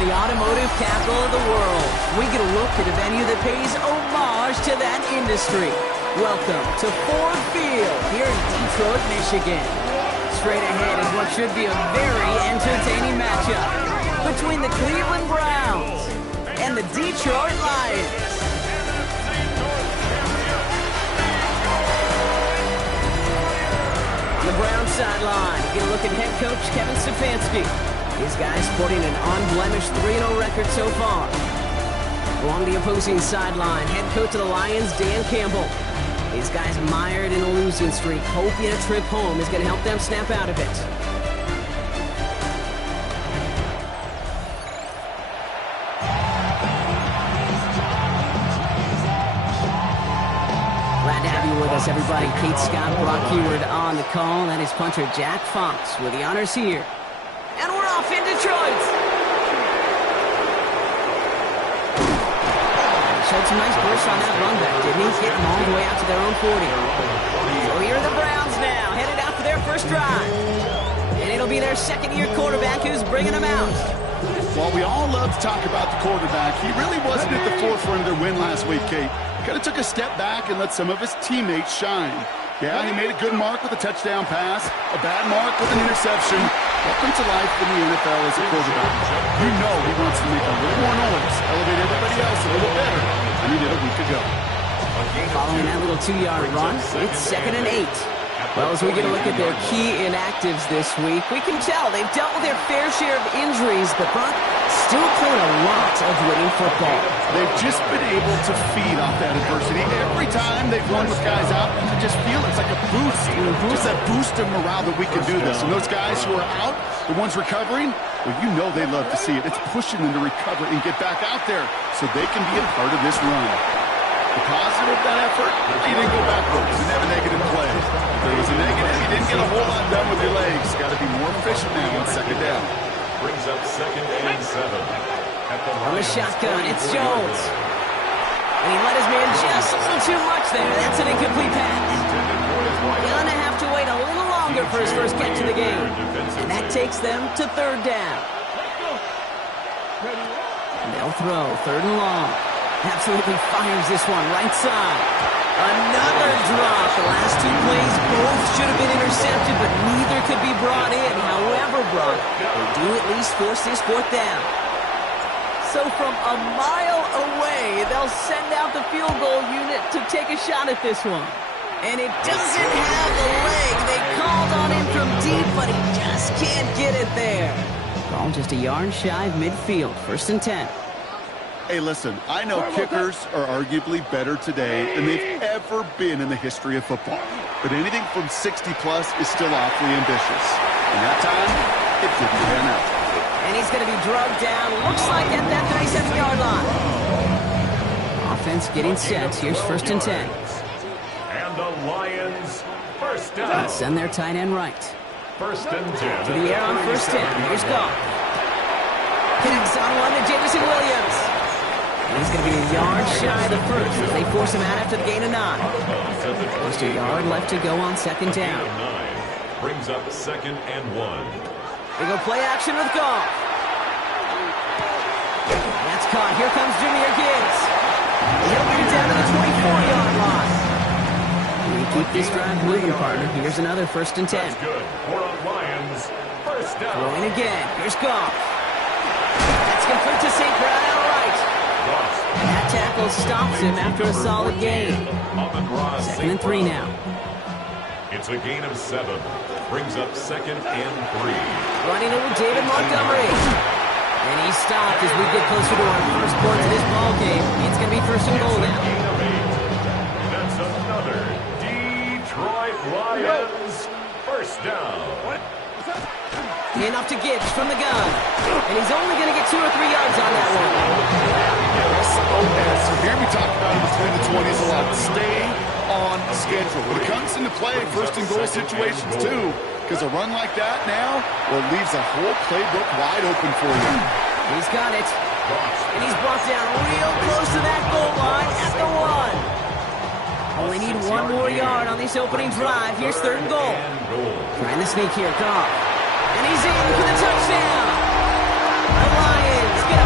the automotive capital of the world, we get a look at a venue that pays homage to that industry. Welcome to Ford Field here in Detroit, Michigan. Straight ahead is what should be a very entertaining matchup between the Cleveland Browns and the Detroit Lions. On the Browns sideline, get a look at head coach Kevin Stefanski. These guys sporting an unblemished 3-0 record so far. Along the opposing sideline, head coach of the Lions, Dan Campbell. These guys mired in a losing streak, hoping a trip home is going to help them snap out of it. Glad to have you with us, everybody. Kate Scott, Brock Heward on the call. That is punter Jack Fox with the honors here. And we're off in Detroit. Showed some nice bursts on that run back, didn't he? Hit them all the way out to their own 40. So here are the Browns now, headed out for their first drive. And it'll be their second-year quarterback who's bringing them out. While we all love to talk about the quarterback, he really wasn't at the forefront of their win last week, Kate. Kind of took a step back and let some of his teammates shine. Yeah, he made a good mark with a touchdown pass, a bad mark with an interception. Welcome to life in the NFL as a quarterback. You know he wants to make a little more noise, elevate everybody else a little better than he did a week ago. Following that little 2-yard run, it's 2nd and 8. Well, as we get a look at their key inactives this week, we can tell they've dealt with their fair share of injuries, but Brock still playing a lot of winning football. They've just been able to feed off that adversity. Every time they've won with guys out, you just feel it's like a boost. Just that boost of morale that we can do this. And those guys who are out, the ones recovering, well, you know they love to see it. It's pushing them to recover and get back out there so they can be a part of this run. The positive of that effort, he didn't go backwards. He didn't have a negative play. If there was a negative, he didn't get a whole lot done with your legs. Got to be more efficient now on second down. Brings up 2nd and 7. On the shotgun, it's Jones. And he let his man just a little too much there. That's an incomplete pass. Gonna have to wait a little longer for his first catch of the game. And that takes them to 3rd down. And they'll throw 3rd and long. Absolutely fires this one right side. Another drop. The last 2 plays both should have been intercepted, but neither could be brought in. However, Brock, they do at least force this 4th down. So from a mile away, they'll send out the field goal unit to take a shot at this one. And it doesn't have the leg. They called on him from deep, but he just can't get it there. Ball just a yard shy of midfield. 1st and 10. Hey, listen, I know kickers are arguably better today than they've ever been in the history of football. But anything from 60-plus is still awfully ambitious. And that time, it didn't pan out. And he's going to be drugged down, looks like at that 37-yard line. Offense getting set. Here's 1st and 10. And the Lions, first down. Send their tight end right. 1st and 10. To the air on 1st down. Here's Goff. Connects on one to Jameson Williams. And he's going to be a yard shy of the first as they force him out after the gain of 9. Just a yard left to go on 2nd down. Brings up 2nd and 1. They go play action with Goff. That's caught. Here comes Jahmyr Gibbs. He'll get it down to the 24-yard line. We keep this drive moving, partner. Here's another 1st and 10. That's good. For the Lions, first down. Throwing again. Here's Goff. That's complete to St. Brown out right. And that tackle stops him after a solid gain. 2nd and 3 now. It's a gain of 7. Brings up 2nd and 3. Running it with David Montgomery. And he stopped as we get closer to our first points of this ball game. It's going to be 1st and goal now. That's another Detroit Lions first down. Handoff to Gibbs from the gun. And he's only going to get 2 or 3 yards on that one. So here we talk about it between the 20s a lot. Stay on schedule. When it comes into play, 1st and goal situations too. Because a run like that now, well, leaves a whole playbook wide open for you. He's got it. And he's brought down real close to that goal line at the 1. Only need 1 more yard on this opening drive. Here's 3rd and goal. Trying to sneak here. Goff. And he's in for the touchdown. The Lions get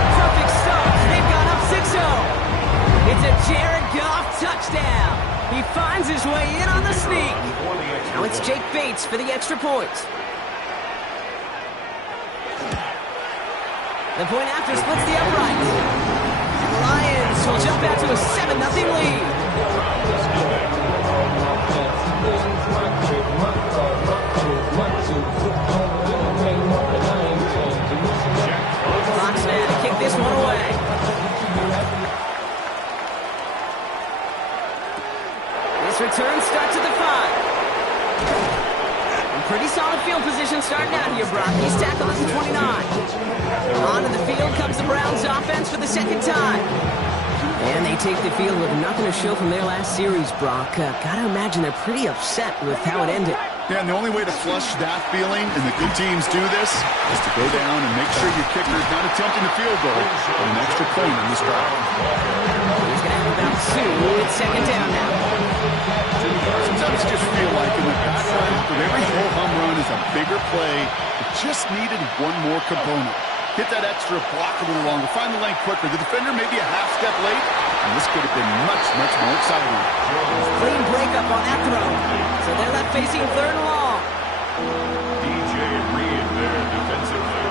a Jared Goff touchdown. He finds his way in on the sneak. Now it's Jake Bates for the extra point. The point after splits the uprights. The Lions will jump out to a 7-0 lead. Fox now to kick this one away. This return starts at the 5. Pretty solid field position starting out here, Brock. He's tackled at the 29. Onto the field comes the Browns offense for the second time. And they take the field with nothing to show from their last series, Brock. Gotta imagine they're pretty upset with how it ended. Yeah, and the only way to flush that feeling, and the good teams do this, is to go down and make sure your kicker is not attempting a field goal but an extra point on this drive. He's going to have about 2. It's second down now. Sometimes you just feel like in the background of every whole home run is a bigger play. It just needed one more component. Hit that extra block a little longer. Find the lane quicker. The defender may be a half step late, and this could have been much, much more exciting. Clean breakup on that throw. So they're left facing third and long. DJ Reed there defensively.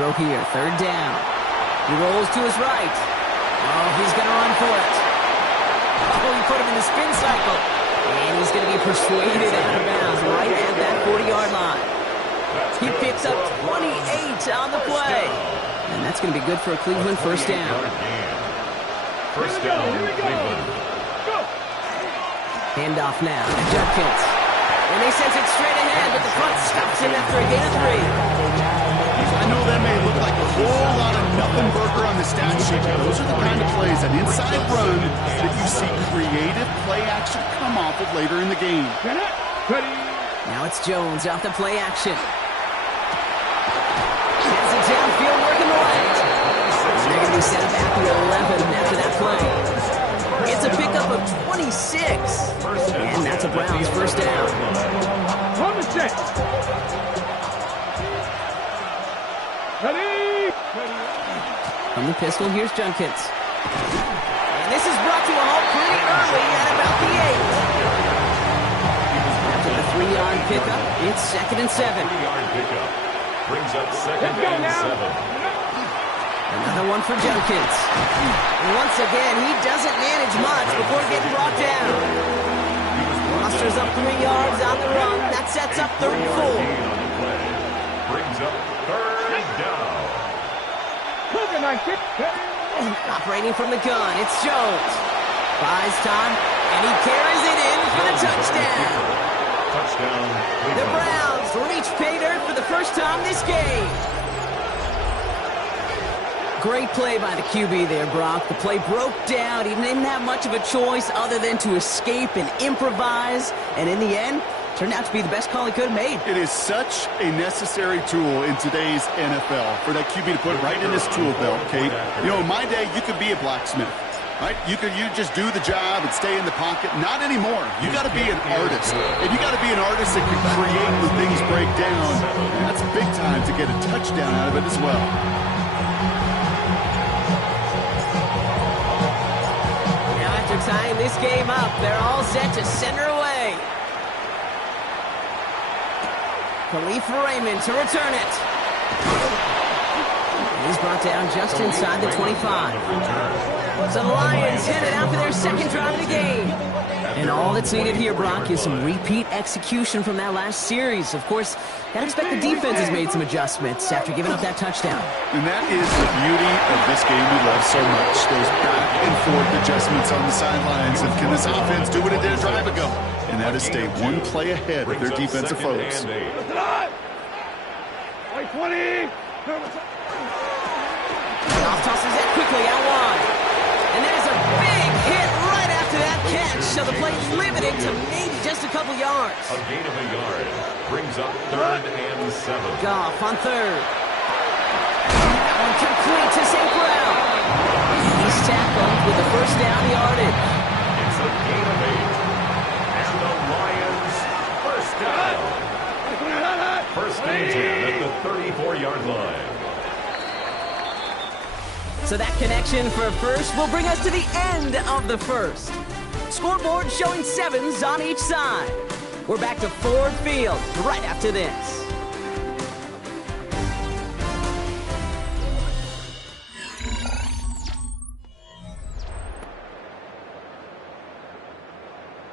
Throw here, third down. He rolls to his right. Oh, he's going to run for it. Oh, he put him in the spin cycle. And he's going to be persuaded out of bounds right at that 40-yard line. He picks up 28 on the play. And that's going to be good for a Cleveland first down. First down, Cleveland. Handoff now to Judkins. And they send it straight ahead, but the front stops him after a gain of 3. I know that may look like a whole lot of nothing burger on the stat sheet, but those are the kind of plays, an inside run, that you see creative play action come off of later in the game. Now it's Jones off the play action. Has it downfield working the left. They're going to be set up at the 11 after that play. It's a pickup of 26. And that's a Browns first down. From the pistol, here's Judkins. And this is brought to a halt pretty early at about the 8. After the 3-yard pickup, it's second and 7. 3-yard pickup brings up second and 7. Another one for Judkins. And once again, he doesn't manage much before getting brought down. Musters up 3 yards on the run. That sets up third and 4. Brings up third down. Operating from the gun, it's Jones. Buys time, and he carries it in for the touchdown. Touchdown. The Browns reach pay dirt for the first time this game. Great play by the QB there, Brock. The play broke down. He didn't have much of a choice other than to escape and improvise. And in the end, turned out to be the best call he could have made. It is such a necessary tool in today's NFL for that QB to put right in his tool belt, Kate. You know, in my day, you could be a blacksmith, right? You just do the job and stay in the pocket. Not anymore. You got to be an artist. And you got to be an artist that can create when things break down. And that's big time to get a touchdown out of it as well. Now after tying this game up, they're all set to send her away. Khalif Raymond to return it. He's brought down just inside the 25. So the Lions headed out for their second drive of the game. And all that's needed here, Brock, is some repeat execution from that last series. Of course, gotta expect the defense has made some adjustments after giving up that touchdown. And that is the beauty of this game we love so much. Those back and forth adjustments on the sidelines. And can this offense do what it did a drive ago? And that is stay one play ahead of their defensive folks. Goff tosses it quickly out wide. And there's a big hit right after that catch. So the play limited to maybe just a couple yards. A gain of a yard brings up third and 7. Goff on third. That one complete to St. Brown. He's tackled with the first down yardage. It's a gain of 8. And the Lions first down. First and 10 at the 34-yard line. So that connection for a first will bring us to the end of the first. Scoreboard showing 7s on each side. We're back to Ford Field right after this.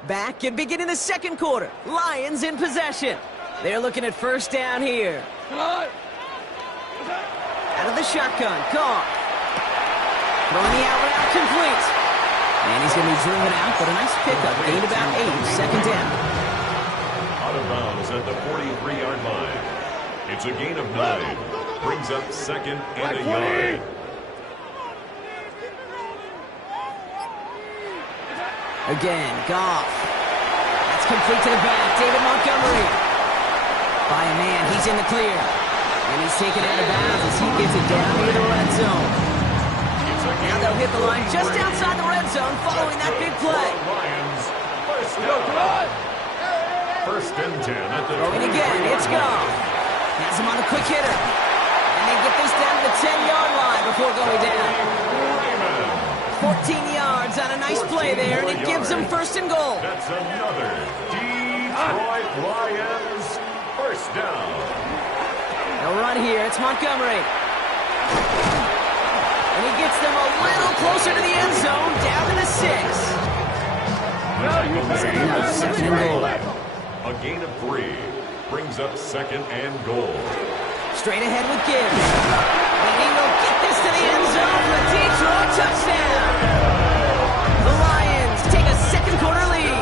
Back and beginning the second quarter. Lions in possession. They're looking at first down here. Out of the shotgun. Goff. Throwing the out route complete. And he's going to be driven out, but a nice pickup. Gained about 8. Second down. Out of bounds at the 43-yard line. It's a gain of 9. Brings up second and a yard. Again, Goff. That's complete to the back. David Montgomery. By a man, he's in the clear. And he's taken out of bounds as he gets it down into the red zone. Now they'll hit the line just outside the red zone following that big play. Lions, first down. First and 10 at the Throwing again, it's Goff. Has him on a quick hitter. And they get this down to the 10-yard line before going down. 14 yards on a nice play there, and it gives them first and goal. That's another Detroit Lions first down. They'll run here. It's Montgomery. And he gets them a little closer to the end zone, down to the 6. Second and goal. A gain of 3 brings up second and goal. Straight ahead with Gibbs. And he will get this to the end zone for a Detroit touchdown. The Lions take a second quarter lead.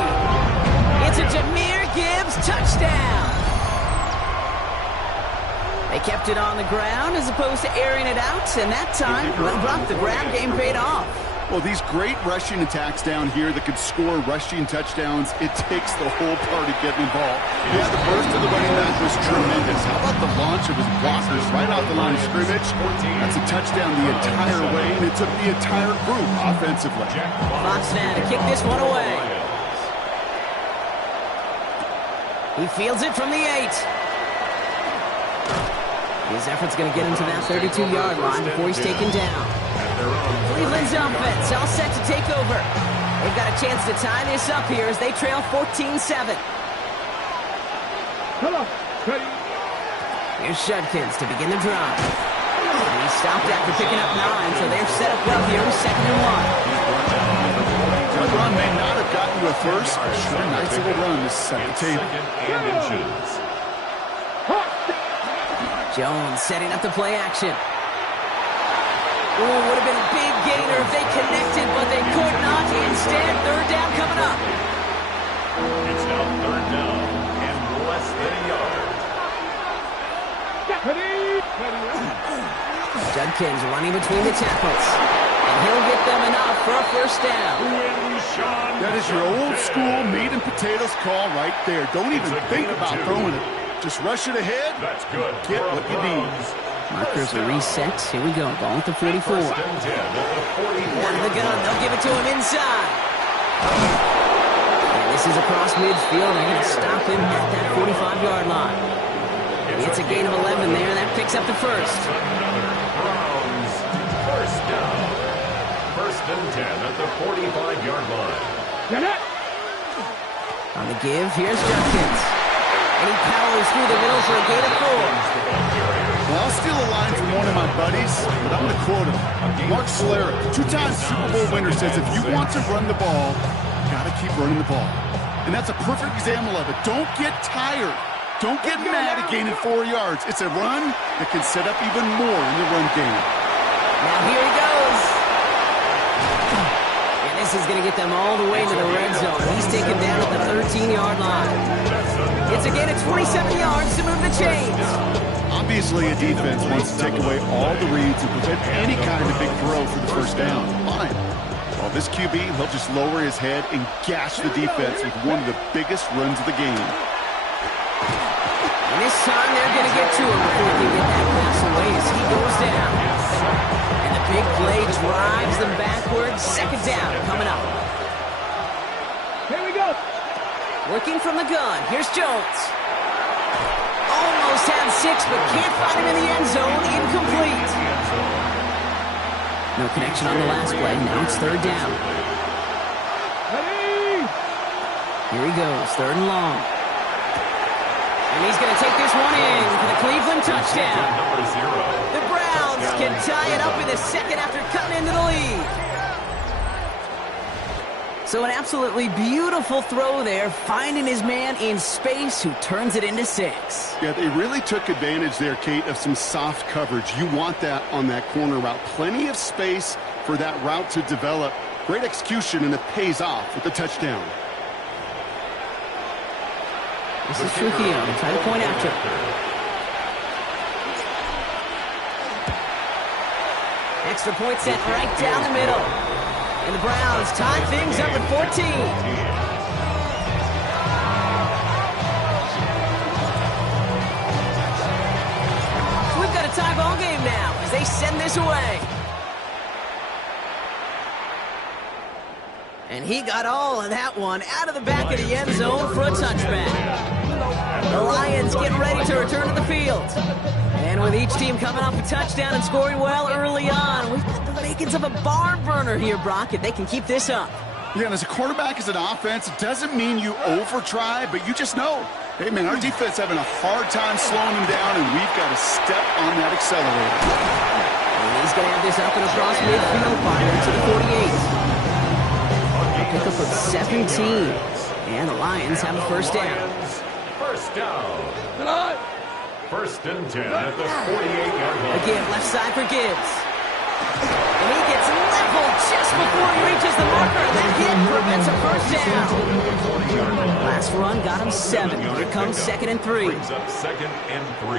It's a Jahmyr Gibbs touchdown. They kept it on the ground as opposed to airing it out, and that time, well, the ground game paid off. Well, these great rushing attacks down here that could score rushing touchdowns, it takes the whole party getting involved. Yeah, the burst of the running back was tremendous. How about the launch of his blockers right off the line of scrimmage? That's a touchdown the entire way, and it took the entire group offensively. Fox now to kick this one away. He fields it from the 8. His effort's going to get him to that 32-yard line before he's taken down. Cleveland's offense all set to take over. They've got a chance to tie this up here as they trail 14-7. Here's Judkins to begin the drive. And he stopped after picking up 9, so they're set up well here with second and 1. That run may not have gotten you a first, but sure, nice little run to set the table. Jones setting up the play action. Ooh, would have been a big gainer if they connected, but they could not. Instead, third down coming up. It's now third down and less than a yard. Judkins running between the tackles. And he'll get them enough for a first down. That is your old school meat and potatoes call right there. Don't even think about throwing it. Just rush it ahead. That's good. Get what you need. Markers are reset. Here we go. Ball at the 44. Out of the gun. They'll give it to him inside. And this is across midfield. They're going to stop him at that 45-yard line. It's a gain of 11 there. That picks up the first. Browns first down. First and 10 at the 45-yard line. On the give, here's Judkins. And he powers through the middle for a gain of 4. Well, I'll steal a line from one of my buddies, but I'm going to quote him. Mark Schlereth, 2-time Super Bowl winner, says if you want to run the ball, you got to keep running the ball. And that's a perfect example of it. Don't get tired. Don't get mad at gaining 4 yards. It's a run that can set up even more in the run game. Now here he goes. And this is going to get them all the way to the red zone. He's taken down at the 13-yard line. It's a gain of 27 yards to move the chains. Obviously, a defense wants to take away all the reads and prevent any kind of big throw for the first down. Fine. Well, this QB, he'll just lower his head and gash the defense with one of the biggest runs of the game. And this time, they're going to get to him before they get that pass away as he goes down. And the big play drives them backwards. Second down coming up. Here we go. Working from the gun. Here's Jones. Almost had 6, but can't find him in the end zone. Incomplete. No connection on the last play. Now it's third down. Ready? Here he goes, third and long. And he's going to take this one in for the Cleveland touchdown. Number 0. The Browns can tie it up in the second after cutting into the lead. So an absolutely beautiful throw there, finding his man in space who turns it into 6. Yeah, they really took advantage there, Kate, of some soft coverage. You want that on that corner route. Plenty of space for that route to develop. Great execution, and it pays off with the touchdown. This is Trujillo, try to point after. Extra point set right down the middle. And the Browns tie things up at 14. So we've got a tie ball game now as they send this away. And he got all of that one out of the back of the end zone for a touchback. The Lions get ready to return to the field. And with each team coming off a touchdown and scoring well early on, we've got the makings of a barn burner here, Brock, if they can keep this up. Yeah, and as a quarterback, as an offense, it doesn't mean you over-try, but you just know, hey, man, our defense having a hard time slowing them down, and we've got to step on that accelerator. And he's going to have this up and across midfield, fire to the 48. A pickup of 17. And the Lions have a first down. First down. First and 10 at the 48-yard line. Again, left side for Gibbs. And he gets leveled just before he reaches the marker. And that hit prevents a first down. Last run got him 7. Here comes second and 3. Brings up second and 3.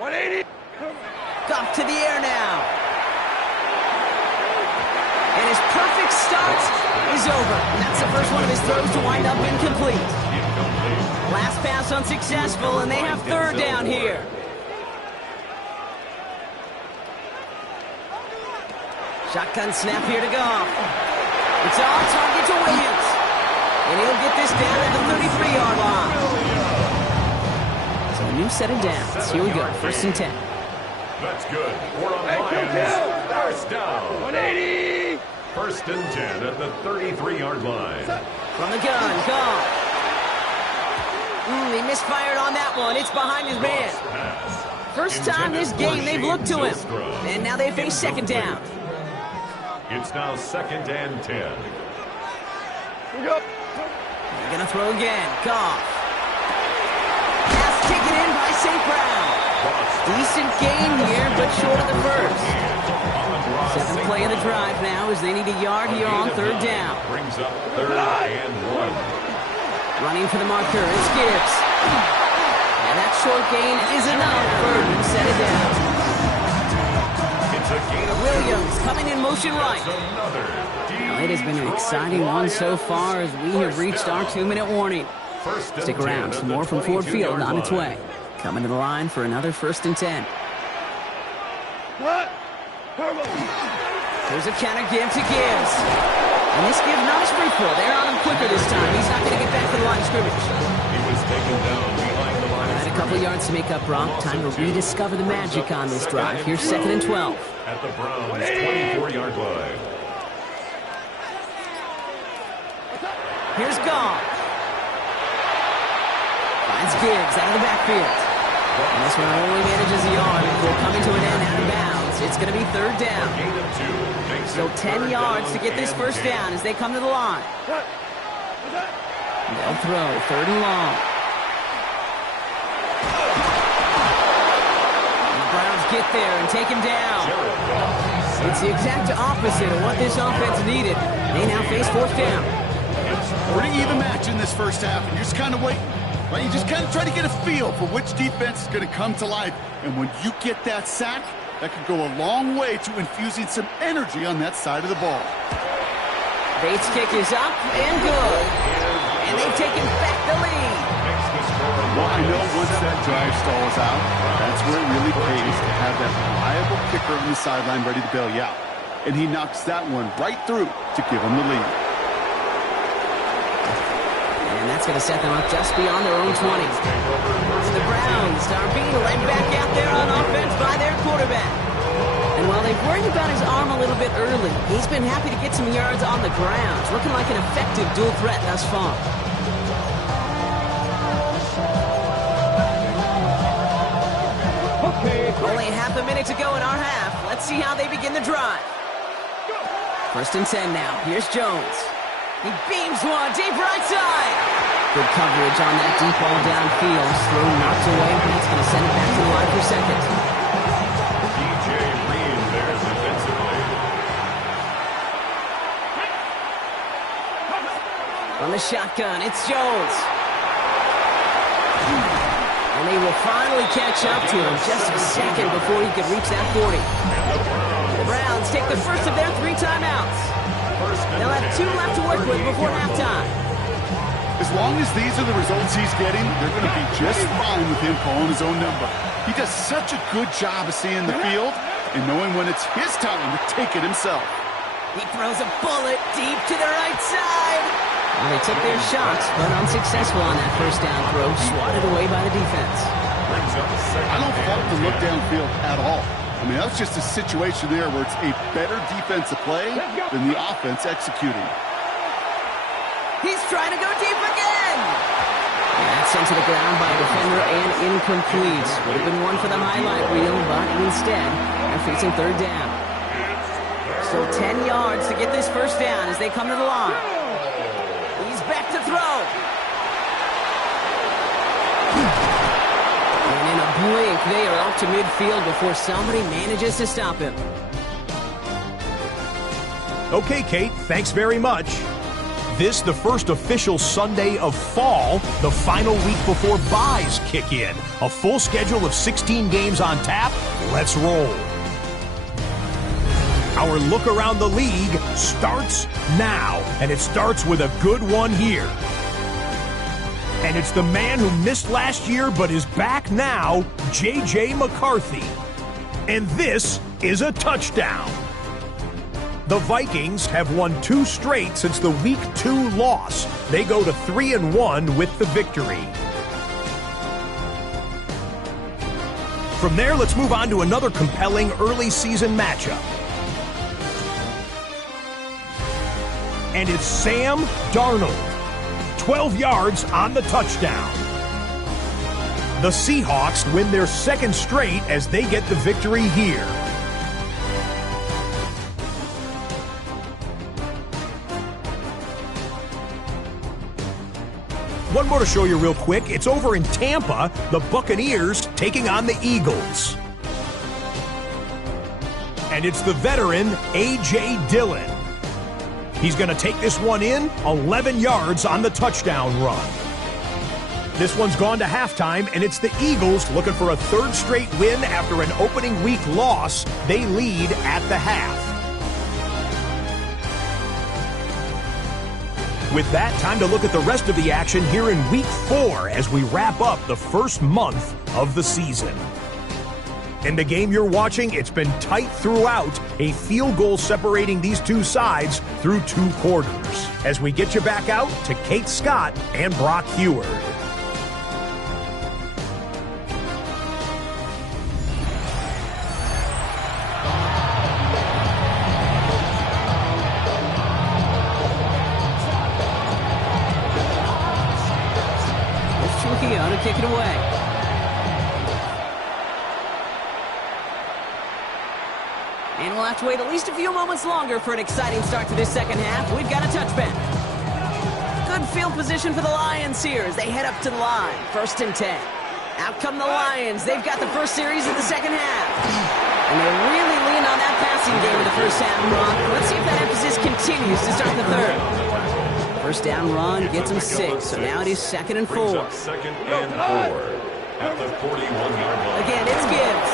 180. Goff to the air now. And his perfect start is over. That's the first one of his throws to wind up incomplete. Last pass unsuccessful, and they have third down here. Shotgun snap here to Goff. It's on target to Williams. And he'll get this down at the 33-yard line. So a new set of downs. Here we go, first and 10. That's good. For the Lions, first down. 180. First and 10 at the 33-yard line. From the gun, Goff. He misfired on that one. It's behind his man. First time this game they've looked to him. And now they face second down. It's now second and 10. They're going to throw again. Goff. Pass taken in by St. Brown. Decent game here, but short of the first. Seventh play of the drive now as they need a yard here on third down. Brings up third and 1. Running for the marker, it's Gibbs. And that short gain is enough for him to set it down. It's a gain of Williams coming in motion right. another. It has been an exciting one so far as we have reached our 2-minute warning. Stick around for more from Ford Field on its way. Coming to the line for another first and 10. There's a counter give to Gibbs. And this Gibbs not a spree throw. They're on him quicker this time. He's not going to get back to the line of scrimmage. He was taken down behind the line. And a couple yards to make up, Brock. Time to rediscover the magic on this drive. Here's second and 12. At the Browns' 24-yard line. Here's Goff. Finds Gibbs out of the backfield. And this one only manages a yard before coming to an end out of bounds. It's going to be third down. Gain of 2. So 10 yards to get this first down as they come to the line. They'll throw third and long. And the Browns get there and take him down. It's the exact opposite of what this offense needed. They now face fourth down. Pretty even match in this first half, and you're just kind of waiting. Right? You just kind of try to get a feel for which defense is going to come to life. And when you get that sack, that could go a long way to infusing some energy on that side of the ball. Bates' kick is up and good. And they've taken back the lead. Well, I know once that drive stalls out, that's where it really pays to have that reliable kicker on the sideline ready to bail you out. And he knocks that one right through to give him the lead. And that's going to set them up just beyond their own 20. The Browns are being led back out there on offense by their quarterback. And while they've worried about his arm a little bit early, he's been happy to get some yards on the ground. It's looking like an effective dual threat thus far. Only half a minute to go in our half. Let's see how they begin the drive. 1st and 10 now. Here's Jones. He beams one deep right side. Good coverage on that deep ball downfield. Throw knocked away. That's going to send it back to the line for second. DJ Reed there defensively. On the shotgun, it's Jones. And they will finally catch up to him just a second before he could reach that 40. The Browns take the first of their 3 timeouts. They'll have 2 left to work with before halftime. As long as these are the results he's getting, they're going to be just fine with him calling his own number. He does such a good job of seeing the field and knowing when it's his time to take it himself. He throws a bullet deep to the right side. Well, they took their shots, but unsuccessful on that first down throw, swatted away by the defense. I don't fault the look downfield at all. I mean, that was just a situation there where it's a better defensive play than the offense executing. He's trying to go deep again. That's sent to the ground by a defender and incomplete. Would have been one for the highlight reel, but instead, they're facing 3rd down. So 10 yards to get this first down as they come to the line. He's back to throw. And in a blink, they are up to midfield before somebody manages to stop him. Okay, Kate, thanks very much. This, the first official Sunday of fall, the final week before byes kick in. A full schedule of 16 games on tap. Let's roll. Our look around the league starts now, and it starts with a good one here. And it's the man who missed last year but is back now, J.J. McCarthy. And this is a touchdown. The Vikings have won 2 straight since the Week 2 loss. They go to 3-1 with the victory. From there, let's move on to another compelling early season matchup. And it's Sam Darnold. 12 yards on the touchdown. The Seahawks win their 2nd straight as they get the victory here. One more to show you real quick. It's over in Tampa, the Buccaneers taking on the Eagles. And it's the veteran, A.J. Dillon. He's going to take this one in, 11 yards on the touchdown run. This one's gone to halftime, and it's the Eagles looking for a 3rd straight win after an opening week loss. They lead at the half. With that, time to look at the rest of the action here in Week 4 as we wrap up the first month of the season. In the game you're watching, it's been tight throughout, a field goal separating these two sides through 2 quarters. As we get you back out to Kate Scott and Brock Heward. To kick it away. And we'll have to wait at least a few moments longer for an exciting start to this second half. We've got a touchback. Good field position for the Lions here as they head up to the line. 1st and 10. Out come the Lions. They've got the first series of the second half. And they really leaned on that passing game in the first half, Ron. Let's see if that emphasis continues to start the third. First down run gets him 6, so now it is 2nd and 4. 2nd and 4 at the 41-yard line. Again, it's Gibbs.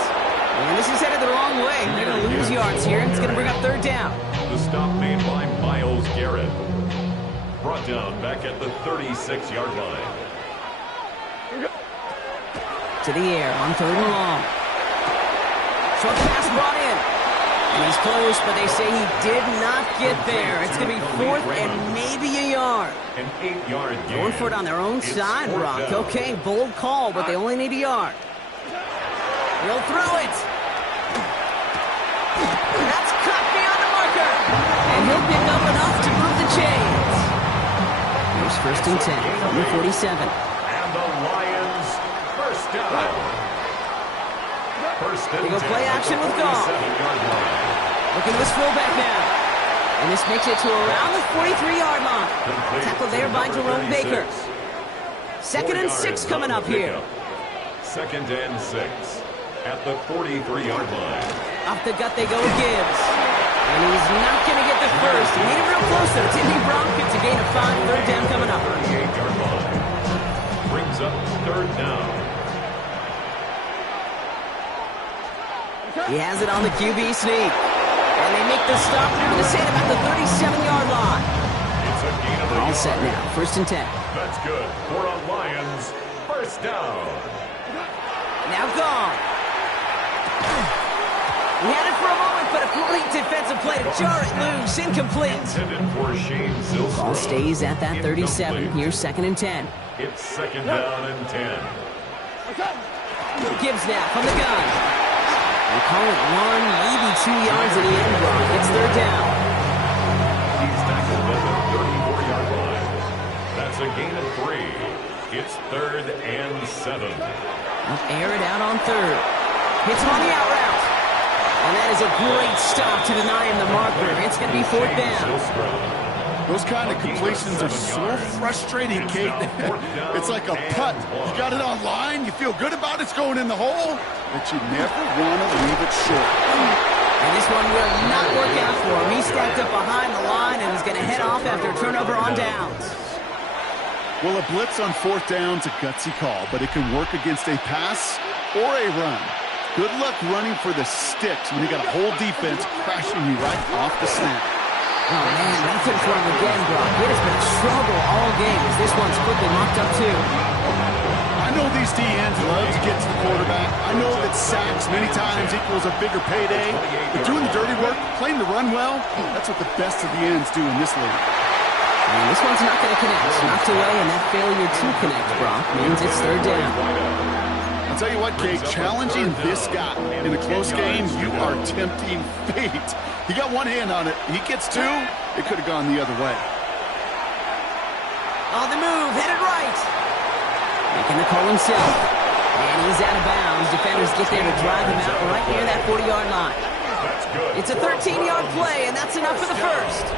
And this is headed the wrong way. They're going to lose yards here. It's going to bring up 3rd down. The stop made by Myles Garrett. Brought down back at the 36-yard line. To the air on 3rd and long. Short pass brought in. And he's close, but they say he did not get there. It's going to be 4th and maybe a yard. An 8-yard gain. Going for it on their own side, Brock. Okay, bold call, but they only need a yard. He'll throw it. First and 10 from the 47. And the Lions first down. First and They go 10 play action with Goff. 47-yard line. Looking to this fullback now. And this makes it to around the 43-yard line. Tackled there by Jerome Baker. Second and 6 coming up here. Second and 6 at the 43-yard line. Off the gut they go with Gibbs. And he's not going to get the first. He made it real close though. Timmy Brown gets a gain of 5. Third down coming up. 38-yard line. Brings up third down. He has it on the QB sneak. And they make the stop through the sand about the 37-yard line. It's a gain of a All yard. set now. First and 10. That's good for a Lions first down. Now gone. He had it for a moment, but a great defensive play to jar it loose. Incomplete. Intended for Shane Zylstra. Ball stays at that 37. Incomplete. Here's second and 10. It's second down and 10. Gibbs now from the gun. They call it 1, maybe 2 yards at the end block. It's third down. He's tackled at the 34-yard line. That's a gain of 3. It's third and 7. They'll air it out on third. Hits him on the out route. And that is a great stop to deny him the marker. It's going to be fourth down. Those kind of completions are so frustrating, Kate. It's like a putt. You got it on line, you feel good about it's going in the hole, but you never want to leave it short. And this one will not work out for him. He's stacked up behind the line and is going to head off after a turnover on downs. Well, a blitz on fourth down's a gutsy call, but it can work against a pass or a run. Good luck running for the sticks when you got a whole defense crashing you right off the snap. Oh, man, nothing for him again, Brock. It has been a struggle all game as this one's quickly mocked up, too. I know these DNs love to get to the quarterback. I know that sacks many times equals a bigger payday. But doing the dirty work, playing the run well, that's what the best of the ends do in this league. And this one's not going to connect. Knocked away, and that failure to connect, Brock, means it's third down. I'll tell you what, Kate, challenging this guy in a close game, you are tempting fate. He got one hand on it. He gets two, it could have gone the other way. On the move, headed right. Making the call himself. And he's out of bounds. Defenders get there to drive him out right near that 40-yard line. It's a 13-yard play, and that's enough for the first.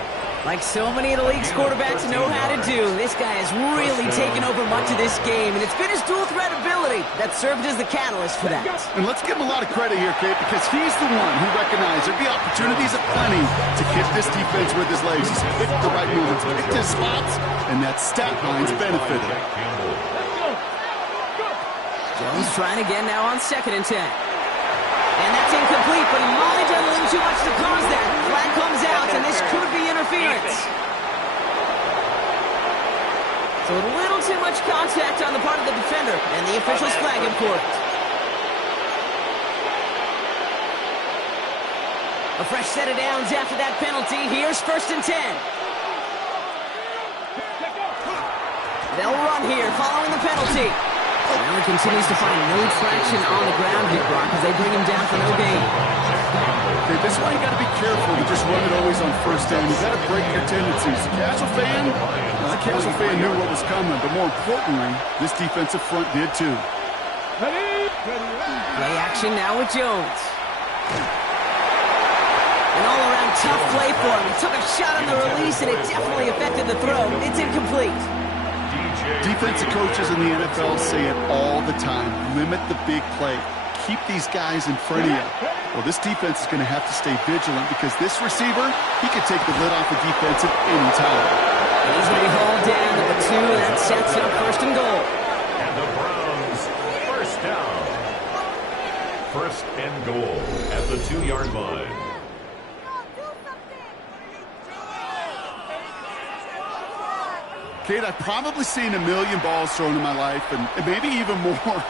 Like so many of the league's quarterbacks know how to do, this guy has really taken over much of this game, and it's been his dual threat ability that served as the catalyst for that. And let's give him a lot of credit here, Kate, because he's the one who recognized there'd be opportunities aplenty to hit this defense with his legs. He's picked the right moments, picked his spots, and that stat line's benefited. Jones trying again now on second and 10. And that's incomplete, but he might have done a little too much to cause that. Flag comes out, and this could be interference. So a little too much contact on the part of the defender, and the officials flag him for it. A fresh set of downs after that penalty. Here's first and 10. They'll run here following the penalty. Now he continues to find no traction on the ground here, Brock, as they bring him down for no gain. Okay, this is why you got to be careful to just run it always on first down. You got to break your tendencies. The casual fan, the casual fan knew what was coming, but more importantly, this defensive front did too. Play action now with Jones. An all-around tough play for him. He took a shot on the release, and it definitely affected the throw. It's incomplete. Defensive coaches in the NFL say it all the time. Limit the big play. Keep these guys in front of you. Well, this defense is going to have to stay vigilant because this receiver, he could take the lid off the defense at any time. And he's going to be hauled down to the 2, and that sets up first and goal. And the Browns first down. First and goal at the 2-yard line. Kate, I've probably seen a million balls thrown in my life, and maybe even more.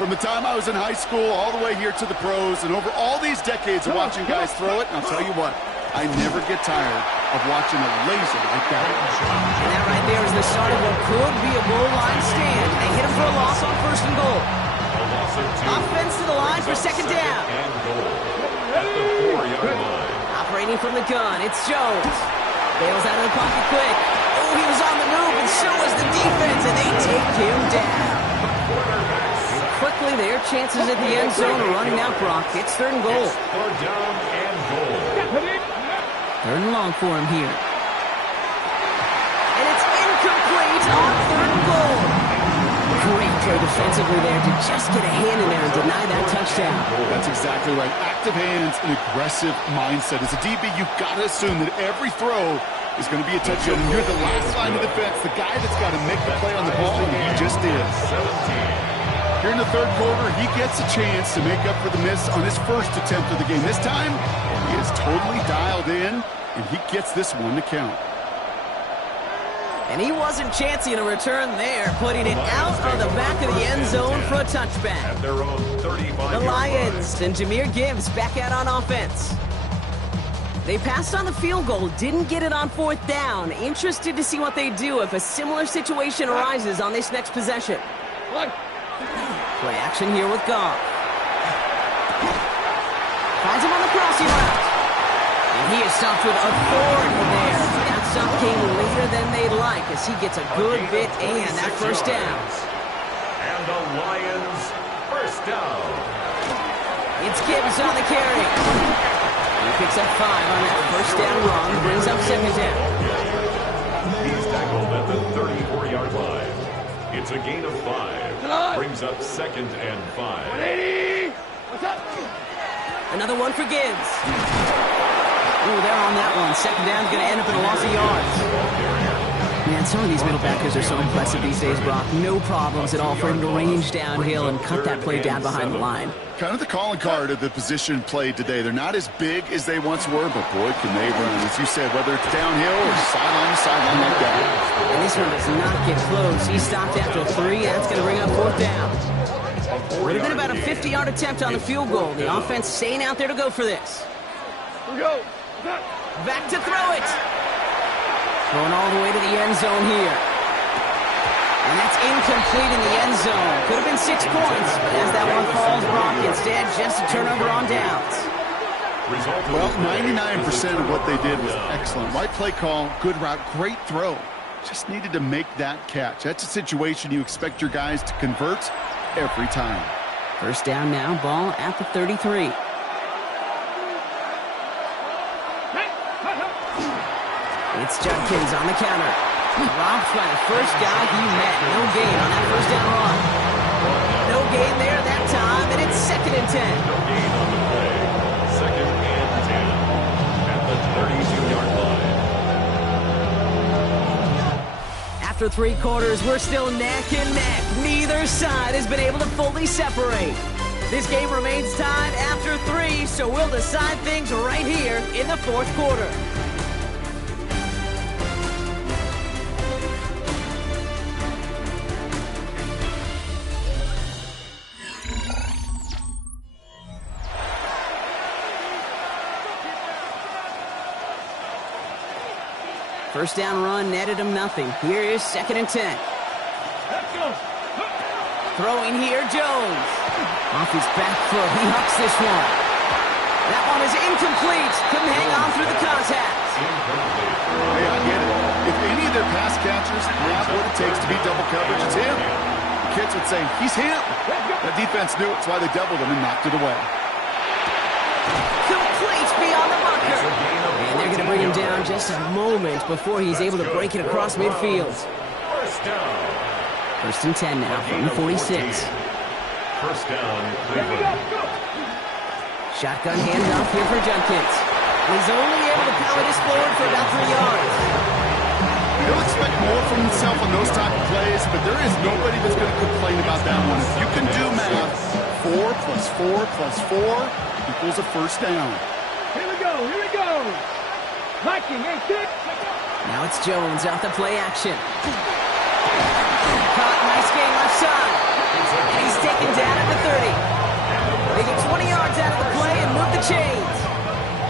From the time I was in high school all the way here to the pros, and over all these decades of watching guys throw it, and I'll tell you what, I never get tired of watching a laser like that. And that right there is the start of what could be a goal line stand. They hit him for a loss on first and goal. A loss of 2. Offense to the line for second down. And goal at the 4-yard line. Operating from the gun, it's Jones. Bails out of the pocket quick. Oh, he was on the move, and so was the defense, and they take him down. And quickly, their chances at the end zone are running out, Brock. It's 3rd and goal. Third down and goal. 3rd and long for him here. And it's incomplete on 3rd and goal. Great play defensively there to just get a hand in there and deny that touchdown. That's exactly right. Active hands and aggressive mindset. As a DB, you've got to assume that every throw is going to be a touchdown. And you're the last line of defense, the guy that's got to make the play on the ball, and he just did. 17. Here in the 3rd quarter, he gets a chance to make up for the miss on his first attempt of the game. This time, he is totally dialed in, and he gets this one to count. And he wasn't chancing a return there, putting it out of the back of the end zone for a touchback. At their own 35. The Lions and Jahmyr Gibbs back out on offense. They passed on the field goal, didn't get it on 4th down. Interested to see what they do if a similar situation arises on this next possession. Play action here with Goff. Finds him on the crossing route. And he is stopped with authority there. That stop came later than they'd like as he gets a good bit and that first down. And the Lions first down. It's Gibbs on the carry. He picks up 5 on that first down run, brings up 2nd down. He's tackled at the 34-yard line. It's a gain of 5. Brings up 2nd and 5. 180. What's up? Another one for Gibbs. Ooh, they're on that one. 2nd down, going to end up in a loss of yards. Man, some of these middle backers are so impressive these days, Brock. No problems at all for him to range downhill and cut that play down behind the line. Kind of the calling card of the position played today. They're not as big as they once were, but boy, can they run. As you said, whether it's downhill or sideline to sideline like that. And this one does not get close. He stopped after 3. That's going to bring up 4th down. Would have been about a 50-yard attempt on the field goal. The offense staying out there to go for this. Here we go. Back to throw it. Going all the way to the end zone here. And that's incomplete in the end zone. Could have been 6 points, but as that one falls, Brock, instead just a turnover on downs. Well, 99% of what they did was excellent. Right play call, good route, great throw. Just needed to make that catch. That's a situation you expect your guys to convert every time. First down now, ball at the 33. It's Judkins on the counter. Robbed by the first guy he met. No gain on that first down run. No gain there that time, and it's 2nd and 10. No gain on the play. 2nd and 10 at the 32-yard line. After 3 quarters, we're still neck and neck. Neither side has been able to fully separate. This game remains tied after 3, so we'll decide things right here in the 4th quarter. First down run netted him nothing. Here is 2nd and 10. Throwing here, Jones. Off his back foot, he hucks this one. That one is incomplete. Couldn't hang on through the contact. Hey, I get it. If any of their pass catchers have what it takes to beat double coverage, it's him. The kids would say, he's him. The defense knew it. That's why they doubled him and knocked it away. Complete beyond the bunker. And they're going to bring him down just a moment before he's able to break it across midfield. First down. 1st and 10 now from the 46. First down, Cleveland. Shotgun handoff here for Judkins. He's only able to power this forward for about 3 yards. He'll expect more from himself on those type of plays, but there is nobody that's going to complain about that one. If you can do math, 4 plus 4 plus 4 equals a first down. Here we go. Here we go. Hiking, hey, kick. Now it's Jones out the play action. Caught, nice game left side. And he's taken down at the 30. They get 20 yards out of the play and move the chains.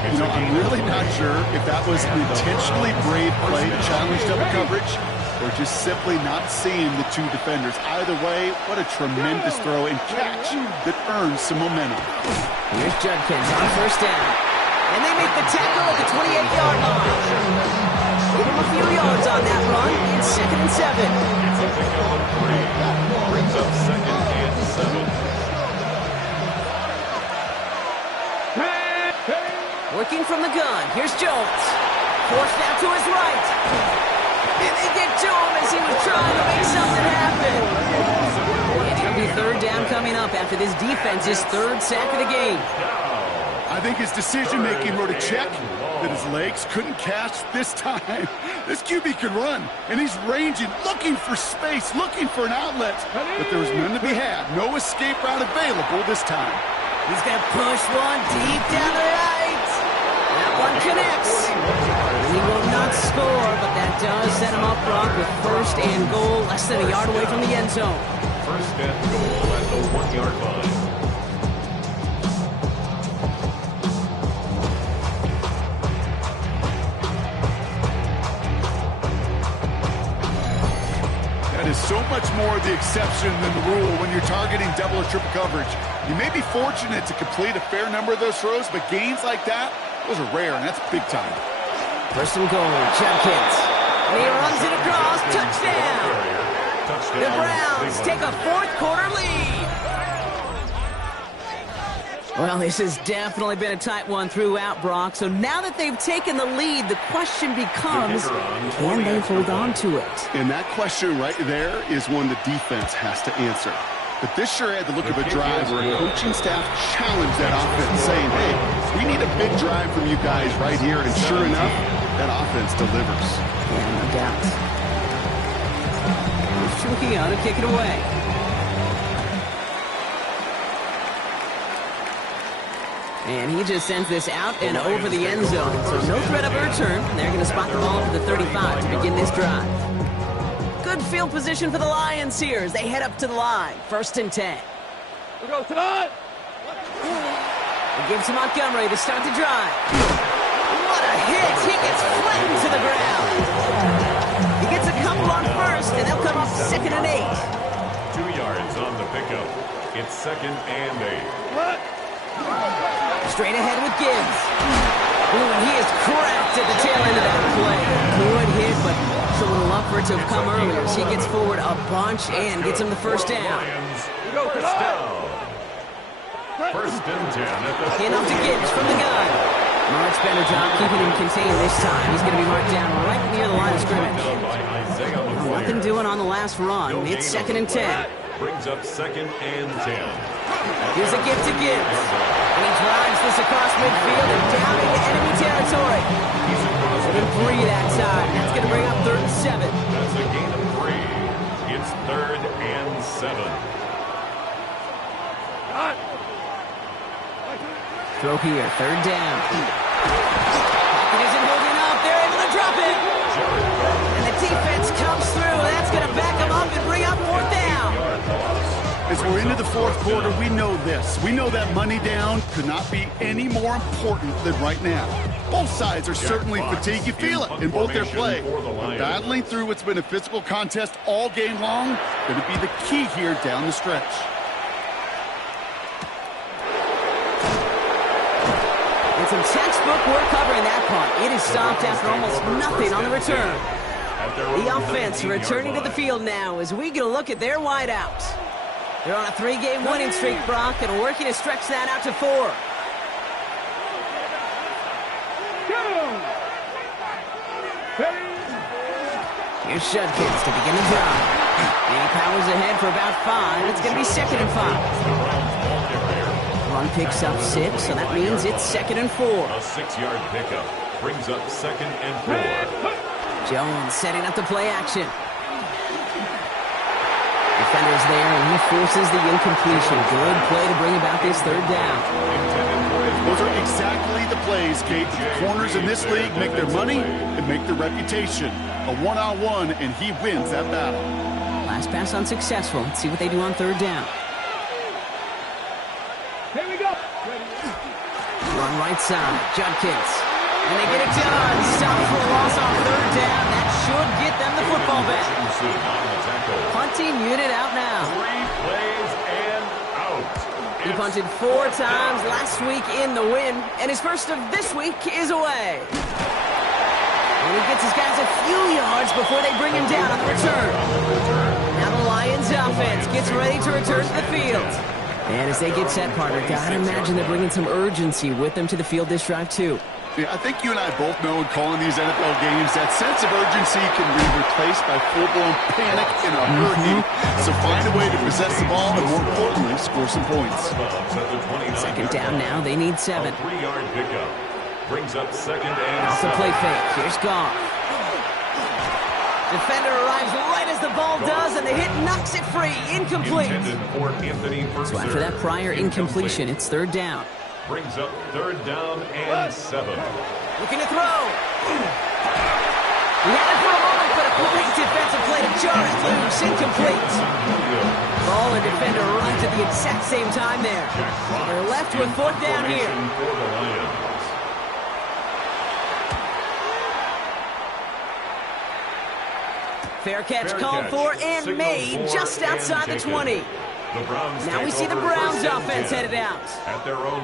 You know, I'm really not sure if that was an intentionally brave play to challenge double coverage or just simply not seeing the 2 defenders. Either way, what a tremendous throw and catch that earns some momentum. Here's Judkins on first down. And they make the tackle at the 28-yard line. Give him a few yards on that run. and 7. It's a pickup of 3. Brings up second and 7. Working from the gun. Here's Jones. Forced out to his right. And they get to him as he was trying to make something happen. And it'll be third down coming up after this defense's third sack of the game. I think his decision-making wrote a check that his legs couldn't catch this time. This QB can run, and he's ranging, looking for space, looking for an outlet. But there was none to be had. No escape route available this time. He's going to push one deep down the right. That one connects. He will not score, but that does set him up, Brock, with first and goal, less than a yard away from the end zone. First and goal at the 1-yard line. That is so much more the exception than the rule when you're targeting double or triple coverage. You may be fortunate to complete a fair number of those throws, but gains like that, those are rare, and that's big time. First and goal, Judkins. And he runs it across, touchdown! The Browns take a fourth-quarter lead. Well, this has definitely been a tight one throughout, Brock. So now that they've taken the lead, the question becomes, can they hold on to it? And that question right there is one the defense has to answer. But this sure had the look of a drive where a coaching staff challenged that offense, saying, hey, we need a big drive from you guys right here. And sure enough, that offense delivers. Yeah, no doubt. Looking out to kick it away. And he just sends this out and over the end zone. So no threat of a return. They're going to spot the ball to the 35 to begin this drive. Good field position for the Lions here as they head up to the line. First and 10. We go tonight. It gives to Montgomery to start the drive. What a hit! He gets flattened to the ground. He gets a couple on first, and they'll come up second and 8. 2 yards on the pickup. It's second and 8. Straight ahead with Gibbs. Ooh, and he is cracked at the tail end of that play. Good hit, but so a little up for it to have come earlier. So he gets forward a bunch and gets him the first down. First down. First and 10 at the Hand off to Gibbs from the gun. Much better job keeping him contained this time. He's going to be marked down right near the line of scrimmage. Nothing doing on the last run. It's second and 10. Brings up second and 10. Here's a gift to Gibbs. And he drives this across midfield and down into enemy territory. Within 3 that time. That's going to bring up third and 7. That's a gain of 3. It's third and 7. Throw here, third down. Pocket isn't holding up. They're able to drop it. And the defense comes through. That's going to back them up and bring up fourth down. As we're into the fourth quarter, we know this. We know that money down could not be any more important than right now. Both sides are certainly fatigued. You feel it in both their play. But battling through what's been a physical contest all game long, going to be the key here down the stretch. And some textbook work covering that punt. It is stopped after almost nothing on the return. The offense returning to the field now as we get a look at their wideouts. They're on a 3-game winning streak, Brock, and working to stretch that out to 4. Here's Judkins to begin the drive. And he powers ahead for about 5. It's going to be second and 5. Run picks up 6, so that means it's second and 4. A 6-yard pickup brings up second and 4. Jones setting up the play action. Defender's there, and he forces the incompletion. Good play to bring about this third down. Those are exactly the plays, Kate. The corners in this league make their money and make their reputation. A one-on-one, and he wins that battle. Last pass unsuccessful. Let's see what they do on third down. Here we go. Run right side, Judkins. And they get it done. Stop for a loss on third down. That should get them the football back. Punting unit out now. 3 plays and out. He punted 4 times last week in the win, and his first of this week is away. And he gets These guys a few yards before they bring him down on the return. Now the Lions offense gets ready to return to the field. And as they get set, partner, gotta imagine they're bringing some urgency with them to the field this drive, too. Yeah, I think you and I both know in calling these NFL games that sense of urgency can be replaced by full-blown panic in a hurry. So find a way to possess the ball and, more importantly, score some points. Second down now. They need 7. 3-yard pickup. Brings up second and Off the 7. play fake. Here's Goff. Defender arrives right as the ball does, and the hit knocks it free. Incomplete. Intended for Anthony So after that prior incompletion, it's third down. Brings up third down and 7. Looking to throw. He had it for a moment, but a great defensive play to jar it loose. Incomplete. Ball and defender right at the exact same time there. They're left with fourth down here. For the Lions. Fair catch called for and made just outside the 20. Now we see the Browns offense headed out.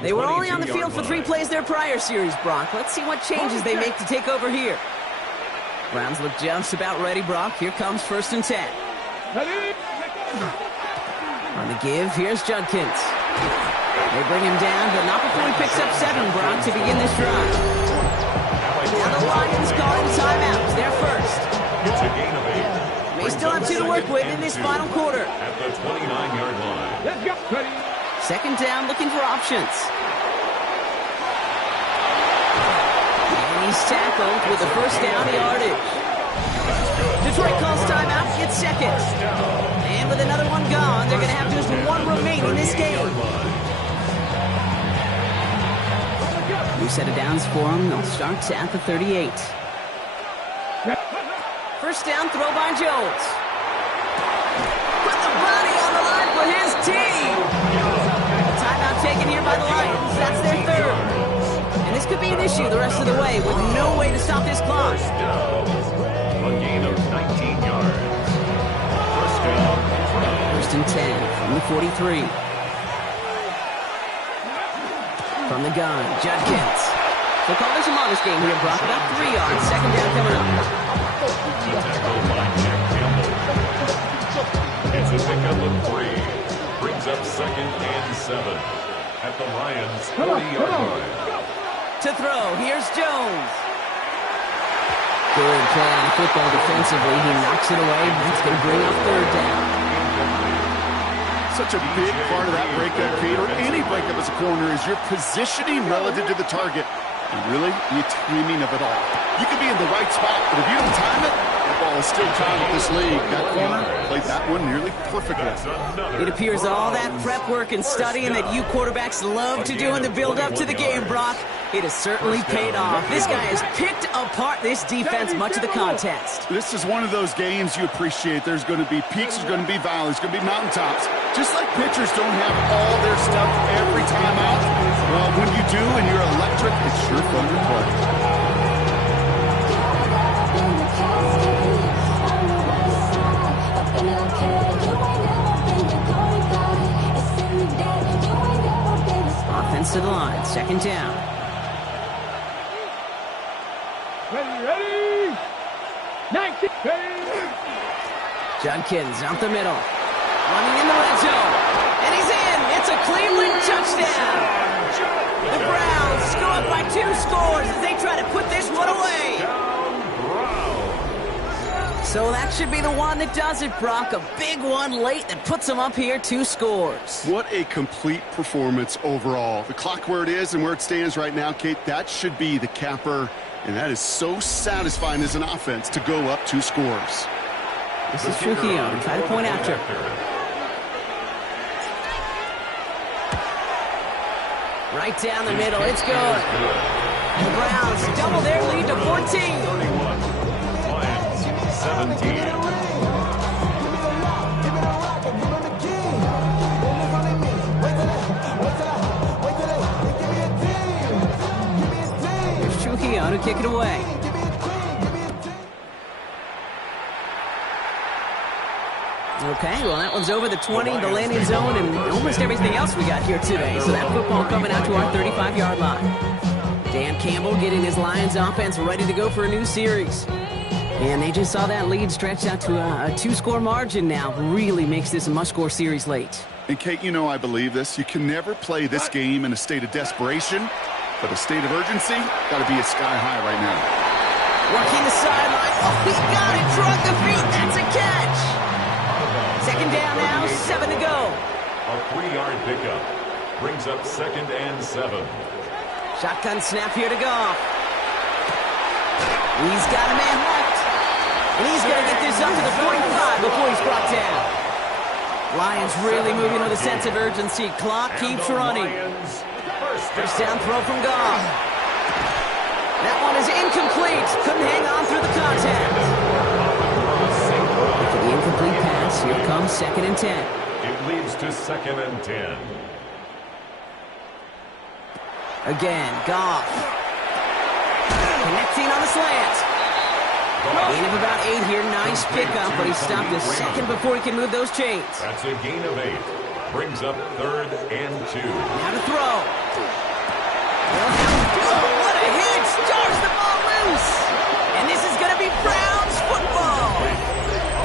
They were only on the field for 3 plays their prior series, Brock. Let's see what changes they make to take over here. Browns look just about ready, Brock. Here comes 1st and 10. On the give, here's Judkins. They bring him down, but not before he picks up 7, Brock, to begin this drive. Now the Lions calling timeouts. They're first. It's a gain of 8. They still have 2 to work with in this final quarter. At the 29-yard line. Let's go. Ready. Second down, looking for options. And he's tackled with the first down yardage. Detroit calls timeout. It's second. And with another one gone, they're going to have just 1 remaining in this game. New set of downs for them. They'll start at the 38. First down, throw by Jones. Put the body on the line for his team. A timeout taken here by the Lions. That's their 3rd. And this could be an issue the rest of the way with no way to stop this clock. A gain of 19 yards. First down. 1st and 10 from the 43. From the gun, Judkins. So call this a modest game here, Brock. About 3 yards. Second down coming up. It's a pickup of 3. Brings up second and 7. At the Lions' 30-yard line. To throw, here's Jones. Good play on the football defensively. He knocks it away. That's going to bring up third down. Such a big part of that breakup, Kate, or any breakup as a corner, is your positioning relative to the target. And really, the timing of it all. You can be in the right spot, but if you don't time it, the ball is still timed at this league. That corner played that one nearly perfectly. It appears all that prep work and studying that you quarterbacks love to do in the build-up to the game, Brock, it has certainly paid off. This guy has picked apart this defense much of the contest. This is one of those games you appreciate. There's going to be peaks, there's going to be valleys, there's going to be mountaintops. Just like pitchers don't have all their stuff every time out, well, when you do and you're electric, it's sure fun to play. Offense to the line, second down. Ready. 19. Ready. Judkins out the middle. Running in the red zone. And he's in. It's a Cleveland touchdown. The Browns go up by 2 scores as they try to put this one away. So that should be the one that does it, Brock. A big one late that puts them up here 2 scores. What a complete performance overall. The clock where it is and where it stands right now, Kate, that should be the capper. And that is so satisfying as an offense to go up 2 scores. This is Trujillo to try to point after. Right down the middle. It's good. And the Browns double their lead to 14. 17. Here's Trujillo to kick it away. Okay, well, that one's over the 20, the landing zone, and almost everything else we got here today. So that football coming out to our 35-yard line. Dan Campbell getting his Lions offense ready to go for a new series. And they just saw that lead stretch out to a 2-score margin now. Really makes this a must-score series late. And Kate, you know I believe this. You can never play this game in a state of desperation, but a state of urgency got to be a sky high right now. Working the sideline. Oh, he got it. Drug the feet. That's a catch. Second down now. 7 to go. A 3-yard pickup brings up 2nd and 7. Shotgun snap here to Goff. He's got a man left. And he's going to get this up to the 45 before he's brought down. Lions really moving with a sense of urgency. Clock keeps running. First down throw from Goff. That one is incomplete. Couldn't hang on through the contact. After the incomplete pass, here comes 2nd and 10. It leads to 2nd and 10. Again, Goff. Connecting on the slant. Gain of about 8 here. Nice pickup, but he stopped a second before he can move those chains. That's a gain of 8. Brings up 3rd and 2. Now to throw. Oh, what a hit! Stars the ball loose! And this is going to be Browns football!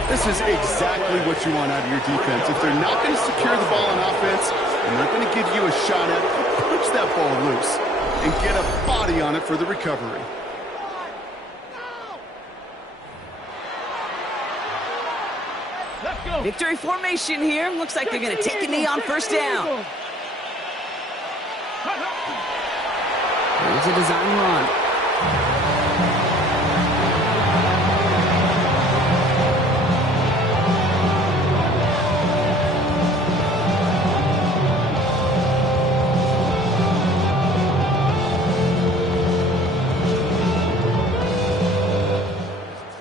This is exactly what you want out of your defense. If they're not going to secure the ball on offense, and they're going to give you a shot at it, punch that ball loose and get a body on it for the recovery. Victory formation here. Looks like they're going to take a knee on first down. Here's a design run.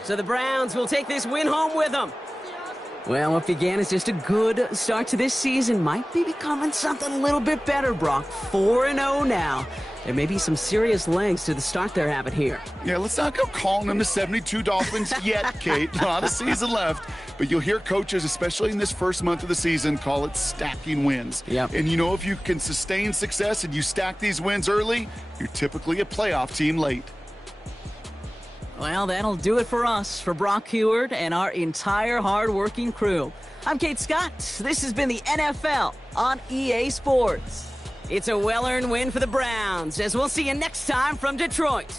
So the Browns will take this win home with them. Well, what began as just a good start to this season might be becoming something a little bit better, Brock. 4-0 now. There may be some serious legs to the start they're having here. Yeah, let's not go calling them the 72 Dolphins yet, Kate. A lot of season left. But you'll hear coaches, especially in this first month of the season, call it stacking wins. Yep. And you know, if you can sustain success and you stack these wins early, you're typically a playoff team late. Well, that'll do it for us, for Brock Huard and our entire hard-working crew. I'm Kate Scott. This has been the NFL on EA Sports. It's a well-earned win for the Browns, as we'll see you next time from Detroit.